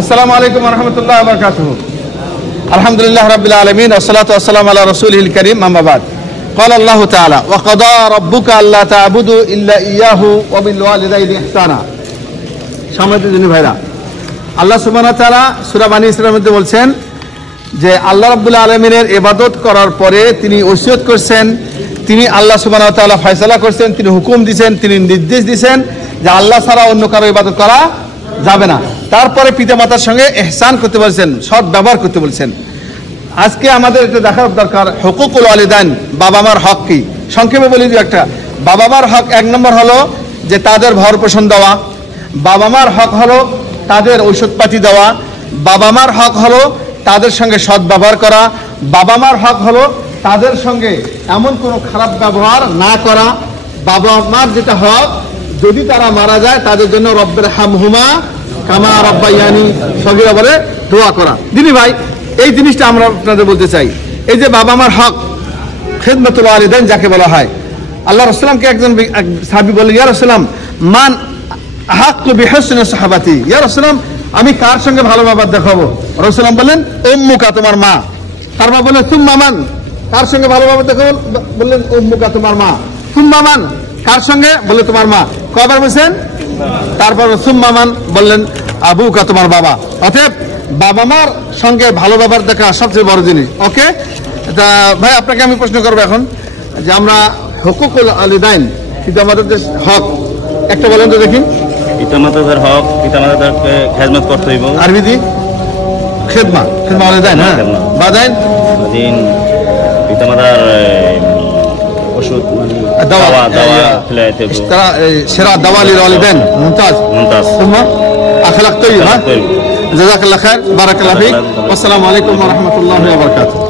আসসালামু আলাইকুম ওয়া রাহমাতুল্লাহি ওয়া বারাকাতুহু। আলহামদুলিল্লাহি রাব্বিল আলামিন ওয়া সলাতু ওয়া সালামু আলা রাসূলিল কারীম, আম্মা বাদ। قال الله تعالى وقضى ربك الا تعبدوا الا اياه وبالوالدين احسانا। সম্মানিত দিনী ভাইরা, আল্লাহ সুবহানাহু ওয়া তাআলা সূরা বানী ইসরাঈলের মধ্যে বলছেন যে আল্লাহ রাব্বুল আলামিনের ইবাদত করার পরে তিনি ওসিয়ত করছেন, তিনি আল্লাহ সুবহানাহু ওয়া তাআলা ফয়সালা করছেন, তিনি হুকুম দিয়েছেন, তিনি নির্দেশ দিয়েছেন যে আল্লাহ ছাড়া অন্য কারো ইবাদত করা যাবে না। তারপরে পিতামাতার সঙ্গে ইহসান করতে বলছেন, সৎ ব্যবহার করতে বলছেন। আজকে আমাদের এটা দেখার দরকার হুকুকুল ওয়ালিদাইন, বাবা মার হক কি। সংক্ষেপে বলি যে একটা বাবা মার হক, এক নম্বর হলো যে তাদের ভরণ পোষণ দেওয়া। বাবা মার হক হলো তাদের ঔষধপাতি দেওয়া। বাবা মার হক হলো তাদের সঙ্গে সৎ ব্যবহার করা। বাবা মার হক হলো তাদের সঙ্গে এমন কোনো খারাপ ব্যবহার না করা। বাবা মার যেটা হক, যদি তারা মারা যায় তাদের জন্য রব্বের হামহুমা কামা রাব্বায়ানি সগীরা বলে দোয়া করা। দিনী ভাই, এই জিনিসটা আমরা আপনাদের বলতে চাই। এই যে বাবা মার হক, খিদমতুল ওয়ালিদাইন যাকে বলা হয়, আল্লাহ রাসূলকে একজন সাহাবী বলে, ইয়া রাসূলুল্লাহ মান আহাক্কু বিহুসনি সাহাবাতি, ইয়া রাসূলুল্লাহ আমি কার সঙ্গে ভালো ব্যবহার দেখাবো? রাসূলুল্লাহ বললেন উম্মুকা, তোমার মা। তারপর বললেন সুম্মা মান, কার সঙ্গে ভালো ব্যবহার দেখাবো? বললেন উম্মুকা, তোমার মা। সুম্মা মান, কার সঙ্গে? বলে তোমার মা। কয়বার বলছেন? তারপর সুম্মা মান, বললেন আবুকা, তোমার বাবা। অতএব বাবা মার সঙ্গে ভালো ব্যবহার দেখা সবচেয়ে বড় জিনিস। ওকে, তা ভাই আপনাকে আমি প্রশ্ন করবো এখন যে আমরা হুকুকুল ওয়ালিদাইন, কিন্তু আমাদের যে হক একটা বলেন তো দেখি। পিতামাতাদের হক, পিতামাতাদেরকে খেদমত করতে হইব। আরবি দি খেদমা, খেদমা ওয়ালিদাইন। হ্যাঁ, বাদাইন দিন পিতামাতার ওষুধ দাওয়া খিলাইতে হইব। তারা সেরা দাওয়া লিল ওয়ালিদাইন মুমতাজ মুমতাজ। সুম্মা আখলাক তাইয়্যিবা। জাযাকাল্লাহু খাইর, বারাকাল্লাহু ফিক। আসসালামু আলাইকুম ওয়া রাহমাতুল্লাহি ওয়া বারাকাতুহু।